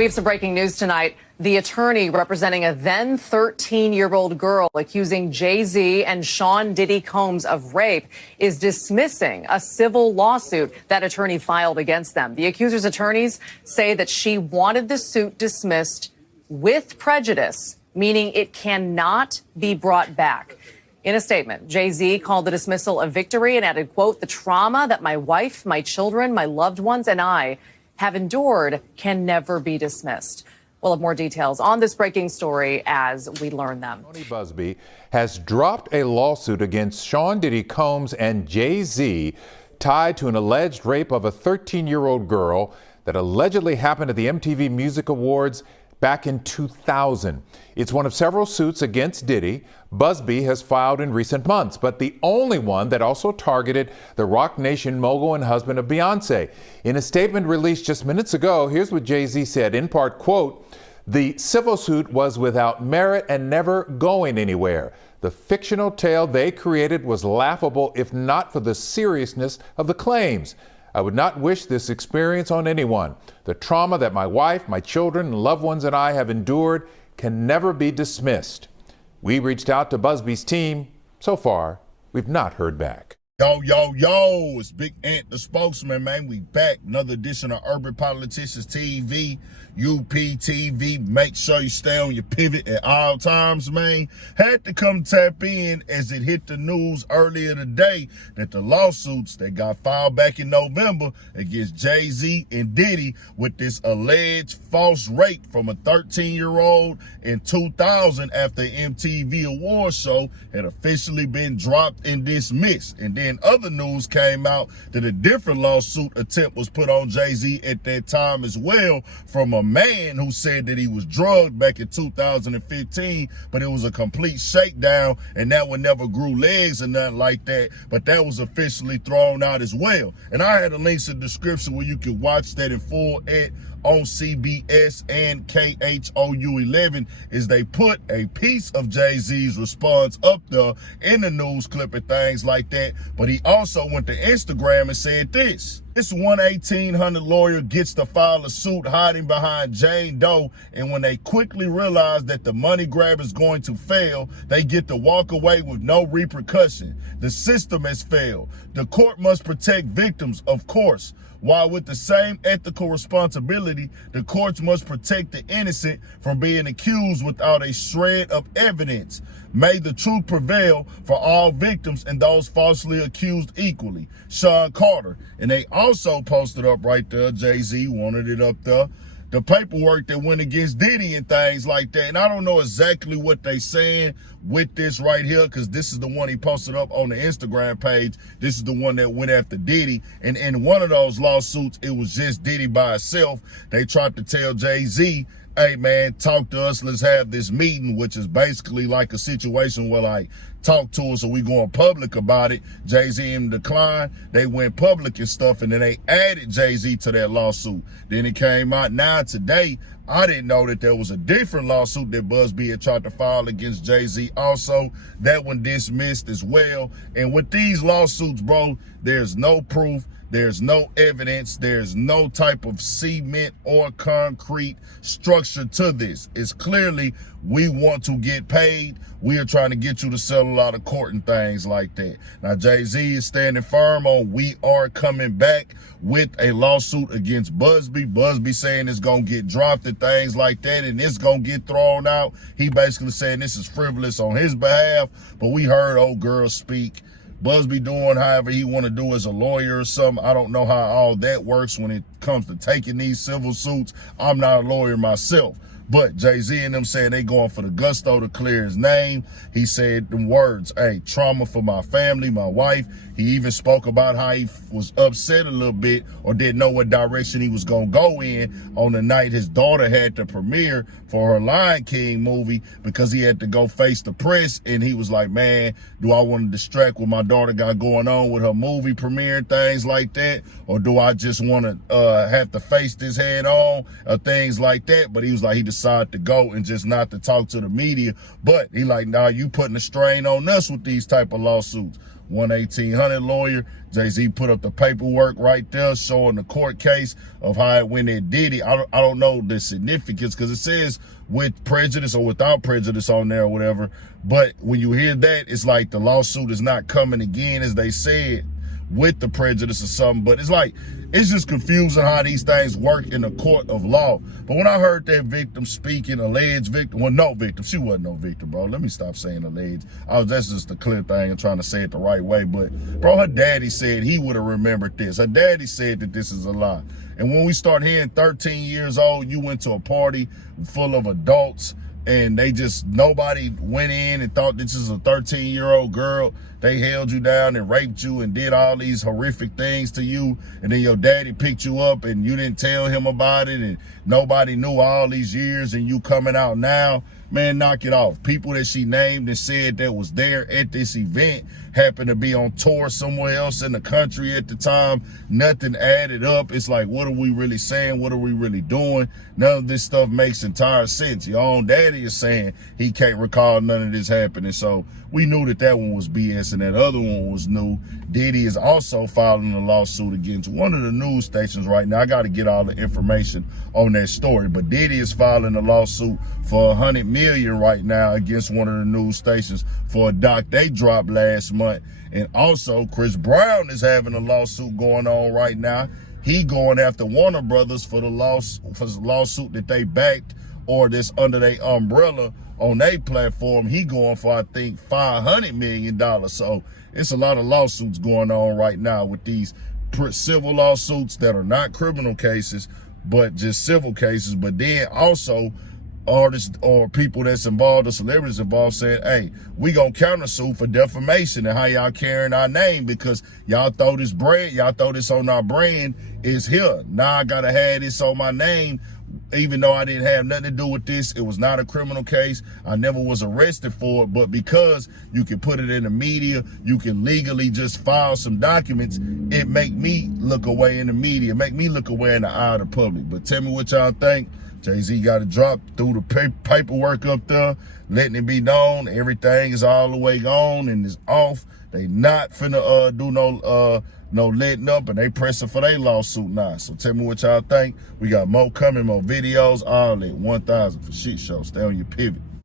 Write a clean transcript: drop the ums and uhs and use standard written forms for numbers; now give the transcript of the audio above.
We have some breaking news tonight. The attorney representing a then 13-year-old girl accusing Jay-Z and Sean Diddy Combs of rape is dismissing a civil lawsuit that attorney filed against them. The accuser's attorneys say that she wanted the suit dismissed with prejudice, meaning it cannot be brought back. In a statement, Jay-Z called the dismissal a victory and added, quote, "The trauma that my wife, my children, my loved ones, and I have endured can never be dismissed." We'll have more details on this breaking story as we learn them. Tony Busby has dropped a lawsuit against Sean Diddy Combs and Jay-Z tied to an alleged rape of a 13-year-old girl that allegedly happened at the MTV Music Awards back in 2000. It's one of several suits against Diddy Busby has filed in recent months, but the only one that also targeted the Rock Nation mogul and husband of Beyonce. In a statement released just minutes ago, here's what Jay-Z said, in part, quote, "The civil suit was without merit and never going anywhere. The fictional tale they created was laughable if not for the seriousness of the claims. I would not wish this experience on anyone. The trauma that my wife, my children, and loved ones and I have endured can never be dismissed." We reached out to Busby's team. So far, we've not heard back. Yo, it's Big Ant, the spokesman, man. We back. Another edition of Urban Politicians TV, UPTV. Make sure you stay on your pivot at all times, man. Had to come tap in as it hit the news earlier today that the lawsuits that got filed back in November against Jay-Z and Diddy with this alleged false rape from a 13-year-old in 2000 after the MTV Awards show had officially been dropped and dismissed. And then other news came out that a different lawsuit attempt was put on Jay-Z at that time as well from a man who said that he was drugged back in 2015, but it was a complete shakedown and that one never grew legs or nothing like that, but that was officially thrown out as well. And I had a link in the description where you can watch that in full on CBS and KHOU 11 is they put a piece of Jay-Z's response up there in the news clip and things like that. But he also went to Instagram and said this. This 1-1800 lawyer gets to file a suit hiding behind Jane Doe, and when they quickly realize that the money grab is going to fail, they get to walk away with no repercussion. The system has failed. The court must protect victims, of course. While with the same ethical responsibility, the courts must protect the innocent from being accused without a shred of evidence. May the truth prevail for all victims and those falsely accused equally. Sean Carter. And they also posted up right there, Jay-Z wanted it up there, the paperwork that went against Diddy and things like that. And I don't know exactly what they saying with this right here, because this is the one he posted up on the Instagram page. This is the one that went after Diddy. And in one of those lawsuits, it was just Diddy by itself. They tried to tell Jay-Z, hey man, talk to us, let's have this meeting, which is basically like a situation where like, talk to us or we going public about it. Jay-Z and declined. They went public and stuff, and then they added Jay-Z to that lawsuit. Then it came out now today. I didn't know that there was a different lawsuit that Busby had tried to file against Jay-Z also. That one dismissed as well. And with these lawsuits, bro, there's no proof. There's no evidence. There's no type of cement or concrete structure to this. It's clearly we want to get paid. We are trying to get you to settle out of court and things like that. Now, Jay-Z is standing firm on we are coming back with a lawsuit against Busby. Busby saying it's going to get dropped and things like that, and it's going to get thrown out. He basically saying this is frivolous on his behalf, but we heard old girl speak. Busby doing however he want to do as a lawyer or something. I don't know how all that works when it comes to taking these civil suits. I'm not a lawyer myself. But Jay-Z and them saying they going for the gusto to clear his name. He said them words, hey, trauma for my family, my wife. He even spoke about how he was upset a little bit or didn't know what direction he was going to go in on the night his daughter had to premiere for her Lion King movie because he had to go face the press. And he was like, man, do I want to distract what my daughter got going on with her movie premiere and things like that? Or do I just want to have to face this head on or things like that? But he was like, he decided to go and just not to talk to the media. But he like, nah, you putting a strain on us with these type of lawsuits. 1-1800 lawyer. Jay-Z put up the paperwork right there showing the court case of how it went at Diddy. I don't know the significance because it says with prejudice or without prejudice on there or whatever. But when you hear that, it's like the lawsuit is not coming again, as they said, with the prejudice or something. But it's like, it's just confusing how these things work in the court of law. But when I heard that victim speaking, alleged victim, well, no victim, she wasn't no victim, bro. Let me stop saying alleged. That's just a clear thing and trying to say it the right way. But, bro, her daddy said he would have remembered this. Her daddy said that this is a lie. And when we start hearing 13 years old, you went to a party full of adults, and nobody went in and thought this is a 13-year-old girl. They held you down and raped you and did all these horrific things to you. And then your daddy picked you up and you didn't tell him about it. And nobody knew all these years, and you coming out now. Man, knock it off. People that she named and said that was there at this event happened to be on tour somewhere else in the country at the time. Nothing added up. It's like, what are we really saying? What are we really doing? None of this stuff makes entire sense. Your own daddy is saying he can't recall none of this happening. So we knew that one was BS and that other one was new. Diddy is also filing a lawsuit against one of the news stations right now. I got to get all the information on that story, but Diddy is filing a lawsuit for $100 million right now against one of the news stations for a doc they dropped last month. And also Chris Brown is having a lawsuit going on right now. He going after Warner Brothers for the lawsuit that they backed or that's under their umbrella on their platform. He going for, I think, $500 million. So it's a lot of lawsuits going on right now with these civil lawsuits that are not criminal cases, but just civil cases. But then also artists or people that's involved or celebrities involved saying, hey, we gonna countersue for defamation and how y'all carrying our name because y'all throw this on our brand is here. Now I gotta have this on my name. Even though I didn't have nothing to do with this, it was not a criminal case. I never was arrested for it, but because you can put it in the media, you can legally just file some documents, it make me look away in the media, make me look away in the eye of the public. But tell me what y'all think. Jay-Z got to drop through the paperwork up there, letting it be known everything is all the way gone and is off. They not finna do no letting up, and they pressing for their lawsuit now. So tell me what y'all think. We got more coming, more videos, all at 1000 for Shit Show. Stay on your pivot.